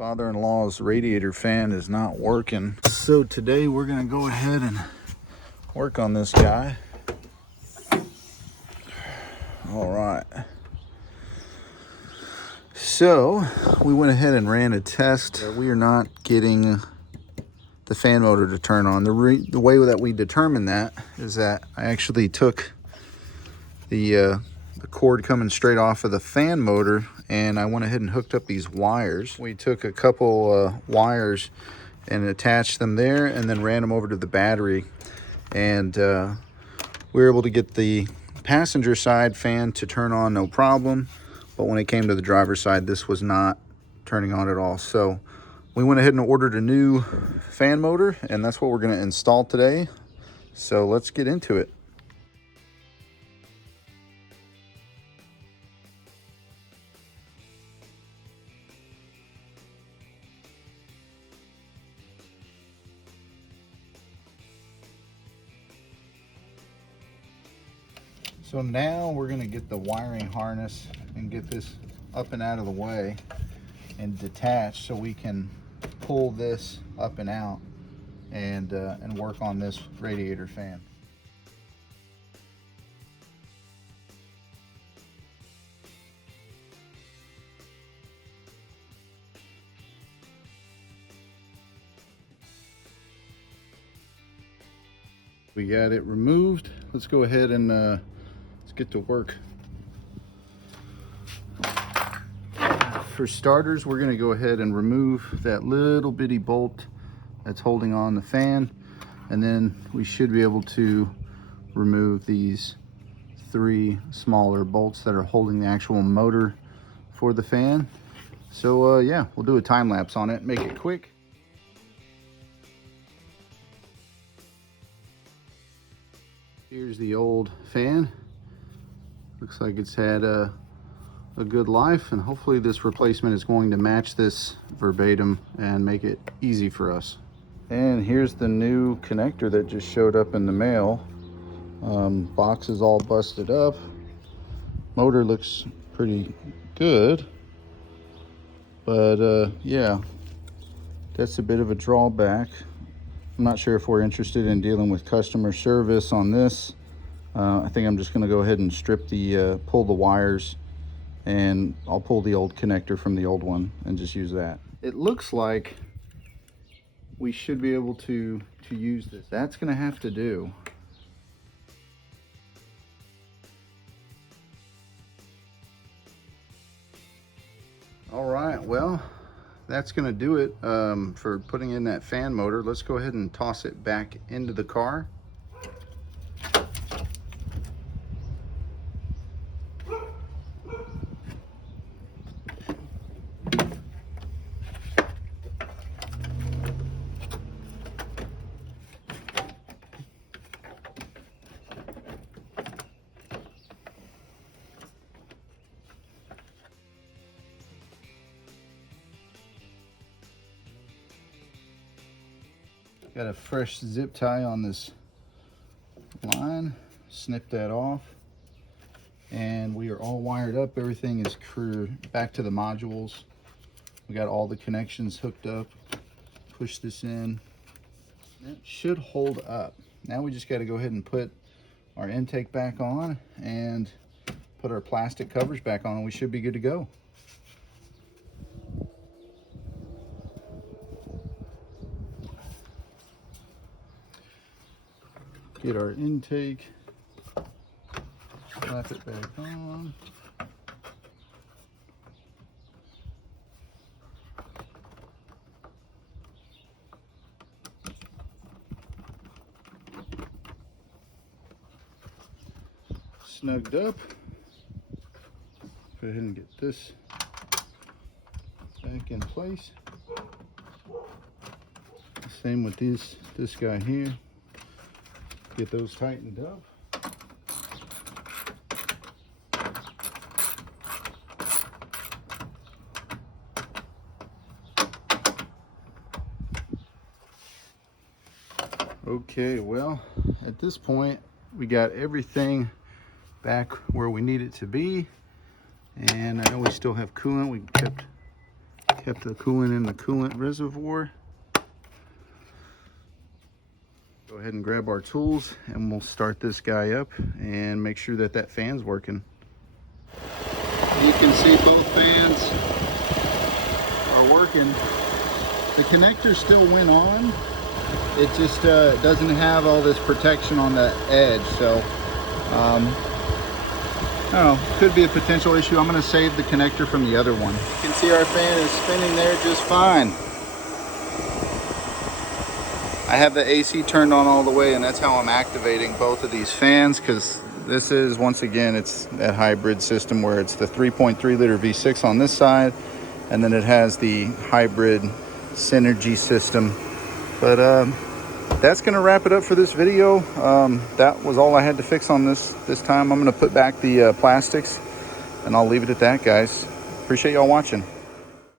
Father-in-law's radiator fan is not working. So today we're gonna go ahead and work on this guy. All right. So we went ahead and ran a test. We are not getting the fan motor to turn on. The way that we determined that is that I actually took the cord coming straight off of the fan motor, and I went ahead and hooked up these wires. We took a couple wires and attached them there and then ran them over to the battery, and we were able to get the passenger side fan to turn on no problem, but when it came to the driver's side, this was not turning on at all. So we went ahead and ordered a new fan motor, and that's what we're going to install today. So let's get into it. So now we're going to get the wiring harness and get this up and out of the way and detached so we can pull this up and out and work on this radiator fan. We got it removed. Let's go ahead and let's get to work. For starters, we're going to go ahead and remove that little bitty bolt that's holding on the fan, and then we should be able to remove these 3 smaller bolts that are holding the actual motor for the fan. So yeah, we'll do a time lapse on it, make it quick. Here's the old fan. Looks like it's had a good life, and hopefully this replacement is going to match this verbatim and make it easy for us. And here's the new connector that just showed up in the mail. Box is all busted up. Motor looks pretty good, but yeah, that's a bit of a drawback. I'm not sure if we're interested in dealing with customer service on this. I think I'm just going to go ahead and strip the pull the wires, and I'll pull the old connector from the old one and just use that. It looks like we should be able to use this. That's going to have to do. All right, well, that's going to do it for putting in that fan motor. Let's go ahead and toss it back into the car. Got a fresh zip tie on this line, snip that off, and we are all wired up. Everything is back to the modules. We got all the connections hooked up. Push this in. It should hold up. Now we just got to go ahead and put our intake back on and put our plastic covers back on, and we should be good to go. Get our intake, slap it back on. Snugged up. Go ahead and get this back in place. Same with this guy here. Get those tightened up. Okay, well, at this point, we got everything back where we need it to be. And I know we still have coolant. We kept Kept the coolant in the coolant reservoir. Go ahead and grab our tools and we'll start this guy up and make sure that that fan's working. You can see both fans are working. The connector still went on. It just doesn't have all this protection on the edge. So, I don't know, could be a potential issue. I'm gonna save the connector from the other one. You can see our fan is spinning there just fine. I have the AC turned on all the way, and that's how I'm activating both of these fans, because this is, once again, it's that hybrid system where it's the 3.3 liter V6 on this side, and then it has the hybrid Synergy system. But that's gonna wrap it up for this video. That was all I had to fix on this time. I'm gonna put back the plastics, and I'll leave it at that, guys. Appreciate y'all watching.